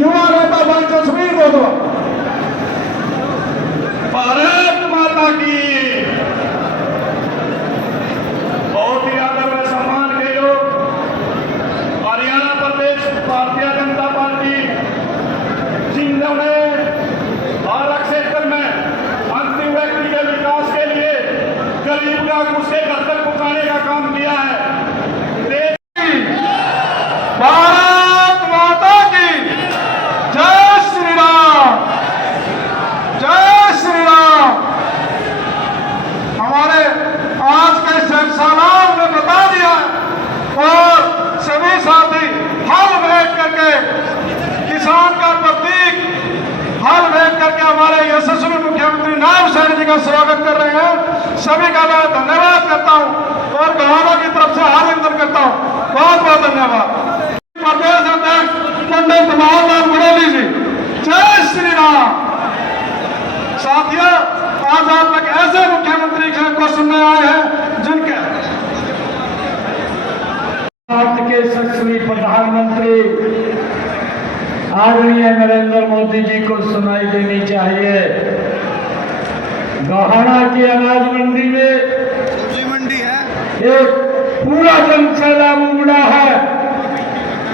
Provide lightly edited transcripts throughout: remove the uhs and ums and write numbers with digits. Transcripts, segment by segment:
युवा नेता भाई जसवीर दोदवा। भारत माता की। बहुत ही आदर व सम्मान के योग हरियाणा प्रदेश भारतीय जनता पार्टी जिन्होंने अलग क्षेत्र में अंतिम व्यक्ति के विकास के लिए गरीब का उसके घर तक पहुंचाने का काम किया है। भारत माता की जय श्री राम, जय श्री राम। हमारे आज के संसाराम ने बता दिया और सभी साथी हल भेंट करके किसान का प्रतीक हल भेंट करके हमारे यशस्वी मुख्यमंत्री नायब सैनी जी का स्वागत कर रहे हैं। सभी का मैं धन्यवाद करता हूं और गवाना की तरफ से हार्दिक करता हूं। बहुत बहुत धन्यवाद। प्रदेश अध्यक्ष पंडित जवाहरलाल बुरेली जी, जय श्री राम। साथियों, आज आप एक ऐसे मुख्यमंत्री को सुनने आए हैं जिनके भारत के यशस्वी प्रधानमंत्री आदरणीय नरेंद्र मोदी जी को सुनाई देनी चाहिए। गोहाना की अनाज मंडी में एक पूरा जन सैलाब उमड़ा है।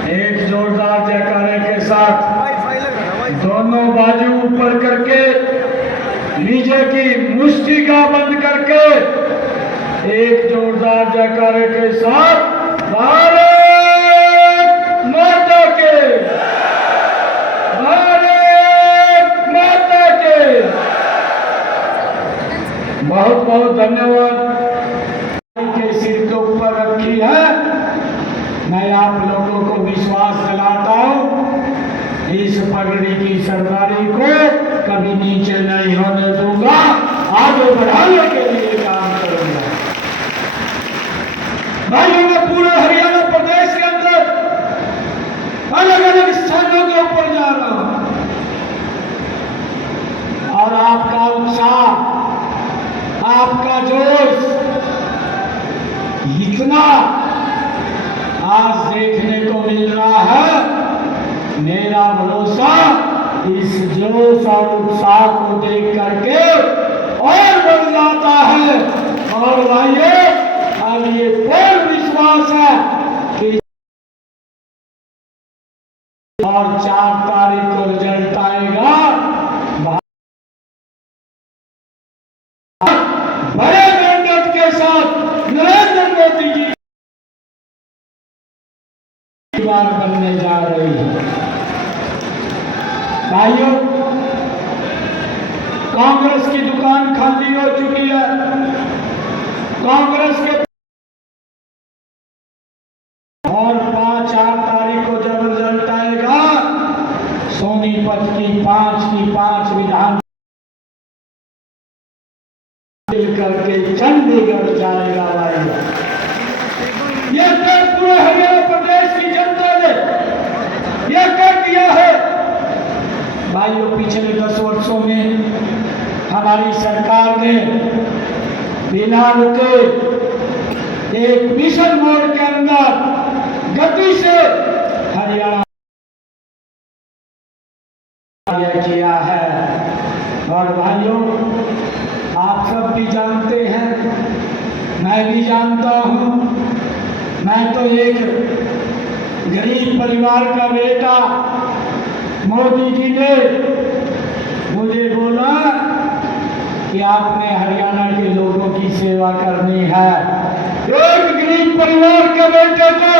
एक जोरदार जयकारे के साथ दोनों बाजू ऊपर करके नीचे की मुष्टिका बंद करके एक जोरदार जयकारे के साथ भारत माता के, भारत माता के बहुत बहुत धन्यवाद के सिर के ऊपर रखी है। मैं आप लोगों को विश्वास दिलाता हूं, इस पगड़ी की सरदारी को कभी नीचे नहीं होने दूंगा, आगे बढ़ाने के लिए काम करूंगा। भाइयों, मैं पूरे हरियाणा प्रदेश के अंदर अलग अलग स्थानों के ऊपर जा रहा हूं और आपका उत्साह, आपका जोश इतना आज देखने को मिल रहा है। मेरा भरोसा इस जोश और उत्साह को देख करके और बढ़ जाता है। और भाइयों, अब ये पूर्ण विश्वास है कि और 4 तारीख को रिजल्ट आएगा। बड़े मेहनत के साथ नरेंद्र मोदी जी बनने जा रही है। भाइयों, कांग्रेस की दुकान खाली हो चुकी है। कांग्रेस के और 5-4 तारीख को जब रिजल्ट आएगा, सोनीपत की 5 विधान करके चंडीगढ़ जाएगा। ये पूरे हरियाणा प्रदेश की जनता ने यह कर दिया है। भाइयों, पिछले 10 वर्षों में हमारी सरकार ने बिना रुके एक मिशन मोड के अंदर गति से हरियाणा किया है। और भाइयों, आप सब भी जानते हैं, मैं भी जानता हूं, मैं तो एक गरीब परिवार का बेटा। मोदी जी ने मुझे बोला कि आपने हरियाणा के लोगों की सेवा करनी है। एक गरीब परिवार के बेटे को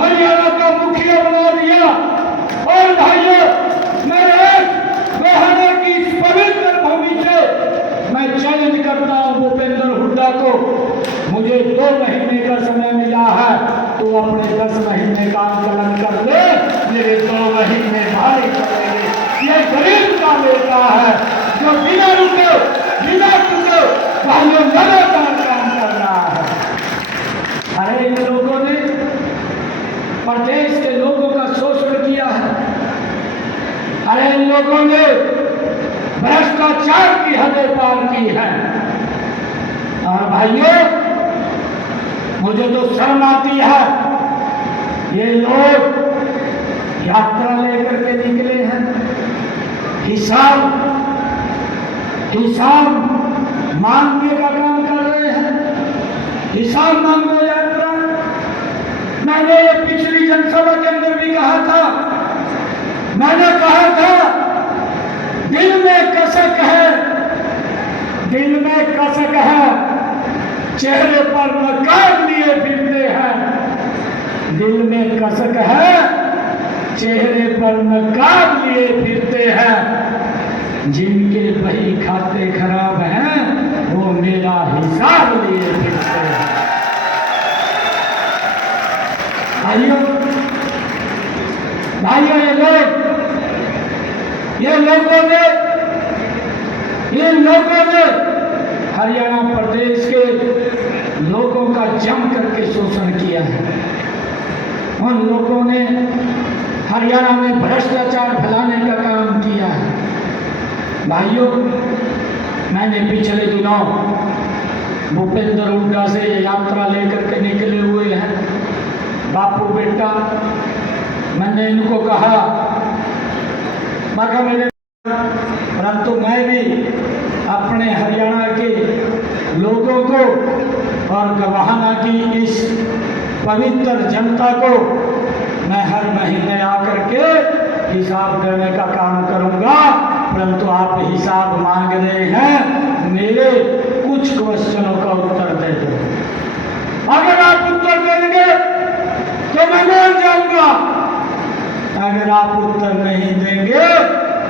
हरियाणा का मुखिया बना दिया। और भाइयों, मेरे गोहाना की इस पवित्र भूमि से मैं चैलेंज करता हूं भूपेंद्र हुड्डा को, मुझे मुझे 2 महीने का समय मिला है, तो अपने 10 महीने का आंकलन कर ले, मेरे 2 महीने भारी पड़ेंगे। ये गरीब का बेटा है जो बिना रुके बिना टूटे भाइयों लगातार काम कर रहा है। अरे इन लोगों ने प्रदेश के लोगों का शोषण किया है। अरे इन लोगों ने भ्रष्टाचार की हदें पार की है। और भाइयों, मुझे तो शर्म आती है, ये लोग यात्रा लेकर के निकले हैं, हिसाब मांगने का काम कर रहे हैं। हिसाब मांगो यात्रा। मैंने ये पिछली जनसभा के अंदर भी कहा था, मैंने कहा था दिल में कसक है, चेहरे पर नकाब लिए फिरते हैं। दिल में कसक है, चेहरे पर नकाब लिए फिरते हैं। जिनके बही खाते खराब हैं, वो मेरा हिसाब लिए फिरते हैं। भाइयों, ये लोगों ने हरियाणा प्रदेश के लोगों का जम करके शोषण किया है। उन लोगों ने हरियाणा में भ्रष्टाचार फैलाने का काम किया है। भाइयों, मैंने पिछले दिनों भूपेंद्र हुड्डा से यात्रा लेकर के निकले हुए हैं बापू बेटा। मैंने इनको कहा मेरे, परंतु मैं भी अपने हरियाणा के लोगों को और गवाना की इस पवित्र जनता को मैं हर महीने आकर के हिसाब देने का काम करूंगा। परंतु आप हिसाब मांग रहे हैं, मेरे कुछ क्वेश्चनों का उत्तर दे दो। अगर आप उत्तर देंगे तो मैं मान जाऊंगा, अगर आप उत्तर नहीं देंगे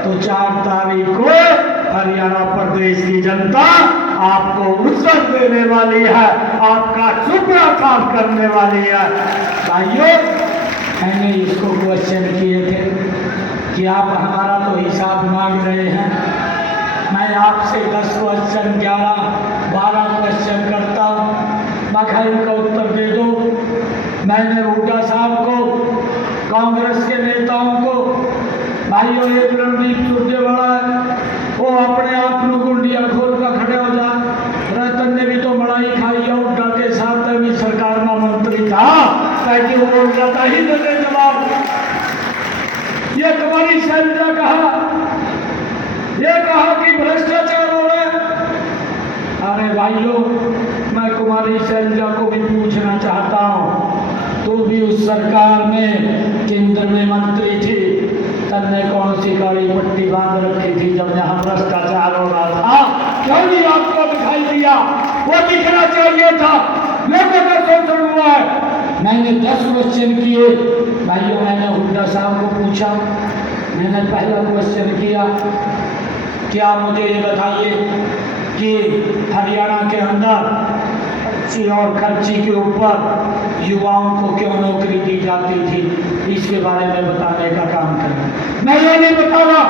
तो 4 तारीख को हरियाणा प्रदेश की जनता आपको उत्तर देने वाली है, आपका सुपड़ा साफ करने वाली है। भाइयों, मैंने इसको क्वेश्चन किए थे कि आप हमारा तो हिसाब मांग रहे हैं, मैं आपसे 10 क्वेश्चन 11-12 क्वेश्चन करता हूँ, मगर इनका उत्तर दे दो। मैंने हुड्डा साहब को, कांग्रेस के नेताओं को, भाइयों एक रणदीप सुरजेवाला है, वो अपने आप में गुंडिया खोल कर खड़े हो जा। रतन ने भी तो बड़ाई खाई है, हुड्डा के साथ भी सरकार में मंत्री था, ताकि वो उल्टा ही देते जवाब। ये तुम्हारी शैलजा ये कहा कि भ्रष्टाचार हो रहा है। अरे भाइयों, मैं कुमारी शैलजा को भी पूछना चाहता हूँ, तू भी उस सरकार में केंद्र में मंत्री थी, तन्ने कौन सी काली पट्टी बांध रखी थी जब यहाँ भ्रष्टाचार हो रहा था? क्यों नहीं आपको दिखाई दिया? वो दिखना चाहिए था। लोगों का शोषण हुआ है। मैंने 10 क्वेश्चन किए भाइयों। मैंने हुड्डा साहब को पूछा, मैंने पहला क्वेश्चन किया, क्या मुझे ये बताइए कि हरियाणा के अंदर अच्छी और खर्ची के ऊपर युवाओं को क्यों नौकरी दी जाती थी, इसके बारे में बताने का काम करें। मैं ये नहीं बताऊंगा,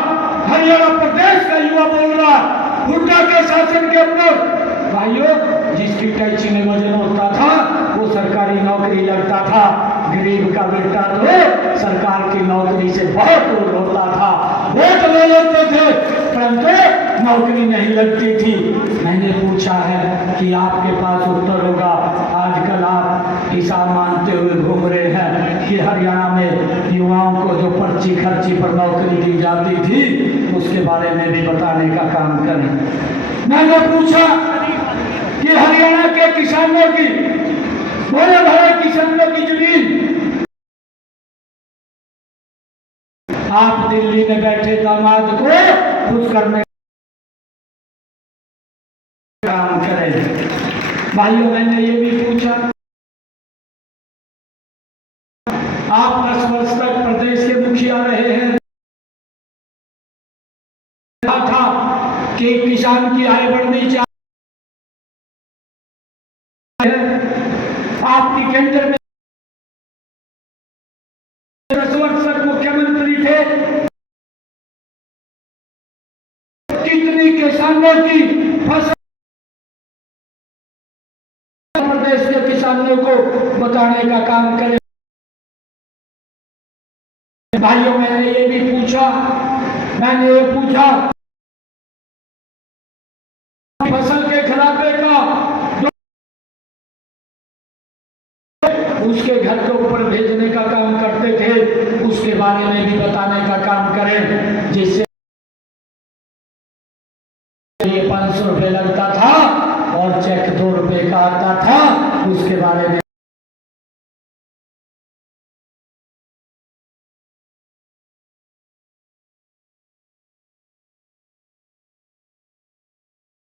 हरियाणा प्रदेश का युवा बोल रहा हुड्डा के शासन के अंदर। भाइयों, जिसकी कैंची में वजन होता था वो सरकारी नौकरी लगता था। गरीब का बेटा तो सरकार की नौकरी से बहुत दूर होता था, वोट ले लेते थे परंतु नौकरी नहीं लगती थी। मैंने पूछा है कि आपके पास उत्तर होगा। आजकल आप हिसाब मानते हुए घूम रहे हैं कि हरियाणा में युवाओं को जो पर्ची खर्ची पर नौकरी दी जाती थी उसके बारे में भी बताने का काम करें। मैंने पूछा कि हरियाणा के किसानों की, बड़े बड़े किसानों की जमीन आप दिल्ली में बैठे दामाद को खुश करने का काम करें। भाइयों, मैंने ये भी पूछा, आप 10 वर्ष तक प्रदेश के मुखिया रहे हैं, था कि किसान की आय बढ़नी चाहिए, आपकी केंद्र में 10 वर्ष तक मुख्यमंत्री थे, कितनी किसानों की फसल प्रदेश के किसानों को बताने का काम करें। भाइयों, मैंने ये भी पूछा, फसल के खिलाफे का उसके घर के ऊपर भेजने का काम करते थे, उसके बारे में भी बताने का काम करें, जिससे ये 500 रुपये लगता था और चेक 2 रुपये का आता था, उसके बारे में